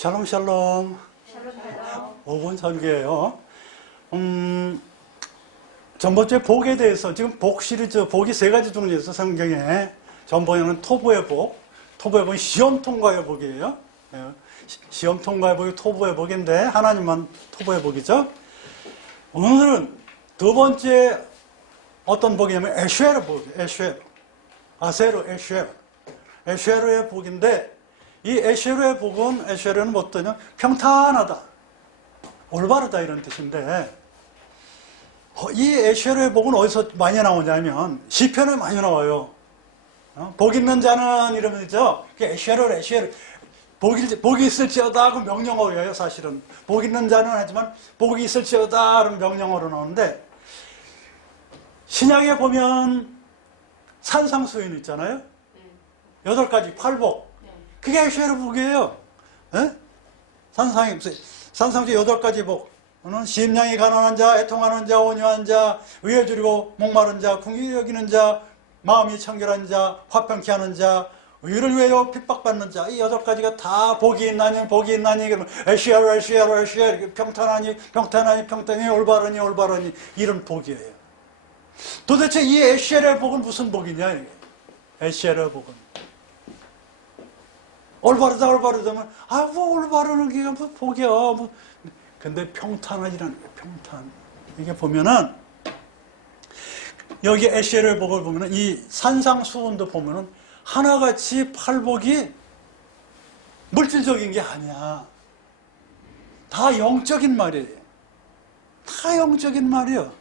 샬롬 샬롬. 샬롬 5분 설교예요. 음, 전번째 복에 대해서 지금 복 시리즈 복이 세 가지 종류 있어 성경에 전번에는 토부의 복, 토부의 복은 시험 통과의 복이에요. 예, 시- 시험 통과의 복이 토부의 복인데 하나님만 토부의 복이죠. 오늘은 두 번째 어떤 복이냐면 에쉐르 복이에요. 에쉐르. 아세르 에쉐르. 에쉐르의 복인데 이 에쉐르의 복은 에쉐르는 뭐 어떠냐? 평탄하다. 올바르다 이런 뜻인데 어, 이 에쉐르의 복은 어디서 많이 나오냐면 시편에 많이 나와요. 어? 복 있는 자는 이러면서 에쉐르 에쉐르 복이, 복이 있을지어다 하고 명령어예요 사실은 복 있는 자는 하지만 복이 있을지어다 하는 명령어로 나오는데 신약에 보면 산상수인 있잖아요 여덟 가지 팔복 그게 예? 산상이 무슨 산상주 여덟 가지 복. 는 심령이 가난한 자, 애통하는 자, 온유한 자, 의에 줄이고 목마른 자, 궁히 여기는 자, 마음이 청결한 자, 화평케 하는 자, 의를 위하여 핍박받는 자, 이 여덟 가지가 다 복이 있나니, 복이 있나니, 그러면 에시아로, 에시아로, 에시아, 평탄하니, 평탄하니, 평탄히, 올바르니, 올바르니, 이런 복이에요. 도대체 이 에시아의 복은 무슨 복이냐. 에시아의 복은. 올바르다 올바르다면 아뭐 올바르는 게 뭐 복이야. 뭐. 근데 평탄하지라는 거예요 평탄. 이게 보면은 여기 에시엘을 복을 보면은 이 산상수훈도 보면은 하나같이 팔복이 물질적인 게 아니야. 다 영적인 말이에요. 다 영적인 말이에요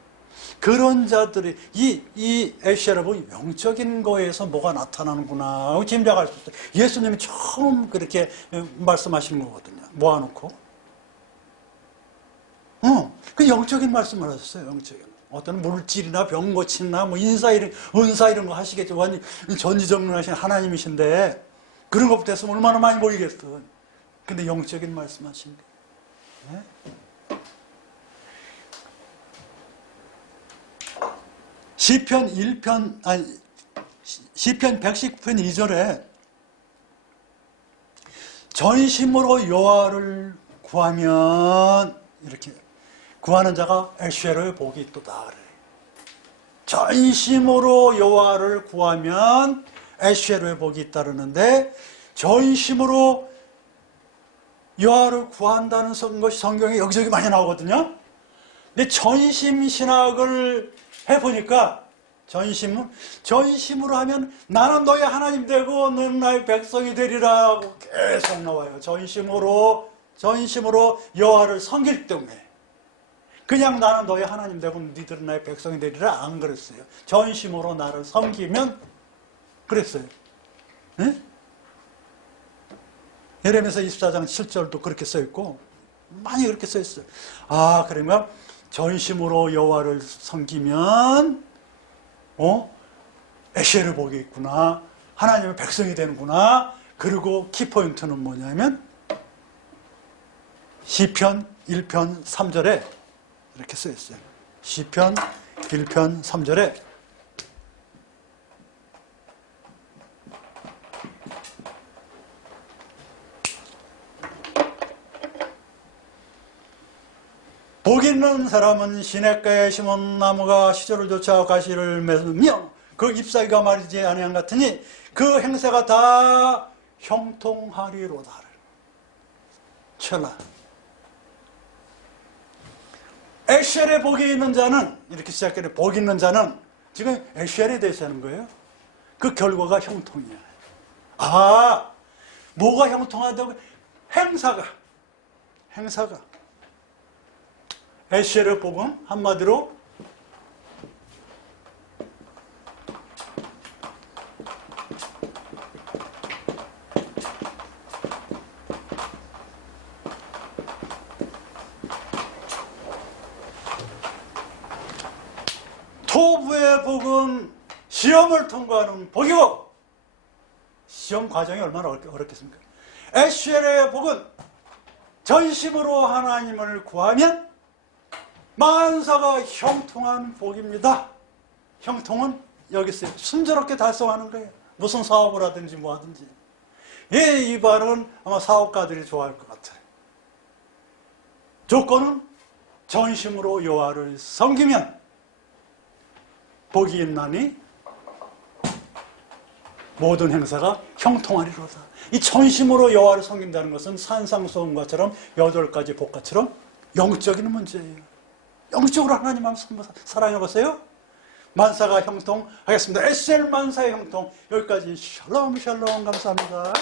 그런 자들이 이, 이 에시아를 보면 영적인 거에서 뭐가 나타나는구나 짐작할 수 있어요. 예수님이 처음 그렇게 말씀하시는 거거든요. 모아놓고. 어, 그 영적인 말씀을 하셨어요. 영적인. 어떤 물질이나 병 고치나 뭐 인사 이런, 은사 이런 거 하시겠죠. 완전 전지전능하신 하나님이신데 그런 것부터 했으면 얼마나 많이 보이겠어. 근데 영적인 말씀 하신 거예요. 네? 시편 1편 아니 시편 119편 2절에 전심으로 여호와를 구하면 이렇게 구하는 자가 에쉐르의 복이 있도다 그래. 전심으로 여호와를 구하면 에쉐르의 복이 있다는데 전심으로 여호와를 구한다는 것이 성경에 여기저기 많이 나오거든요. 근데 전심 신학을 해보니까 전심은 전심으로 하면 나는 너의 하나님 되고 너는 나의 백성이 되리라 하고 계속 나와요. 전심으로 전심으로 여호와를 섬길 때문에 그냥 나는 너의 하나님 되고 니들은 나의 백성이 되리라 안 그랬어요. 전심으로 나를 섬기면 그랬어요. 네? 예레미서 24장 7절도 그렇게 써 있고 많이 그렇게 써 있어요. 아 그러면 전심으로 여호와를 섬기면 어? 에시를 보겠구나. 하나님의 백성이 되는구나. 그리고 키포인트는 뭐냐면 시편 1편 3절에 이렇게 써 있어요. 시편 1편 3절에 복 있는 사람은 시냇가에 심은 나무가 시절을 쫓아 가시를 맺으며 그 잎사귀가 마르지 아니한 같으니 그 행세가 다 형통하리로다. 철라. 에셀의 복이 있는 자는 이렇게 시작해요. 복 있는 자는 지금 에셀에 대해서 하는 거예요. 그 결과가 형통이야. 아, 뭐가 형통하다고? 행사가. 행사가. 에시의 복음 한마디로 토부의 복은 시험을 통과하는 복이고 시험 과정이 얼마나 어렵- 어렵겠습니까? 에시엘의 복은 전심으로 하나님을 구하면 만사가 형통한 복입니다. 형통은 여기 있어요. 순조롭게 달성하는 거예요. 무슨 사업을 하든지 뭐 하든지. 예, 이 발은 아마 사업가들이 좋아할 것 같아요. 조건은 전심으로 여호와를 섬기면 복이 있나니 모든 행사가 형통하리로다. 이 전심으로 여호와를 섬긴다는 것은 산상수훈과처럼 여덟 가지 복과처럼 영적인 문제예요. 영적으로 하나님 한번 사랑해 보세요. 만사가 형통하겠습니다. 에셀 만사의 형통 여기까지 샬롬 샬롬 감사합니다.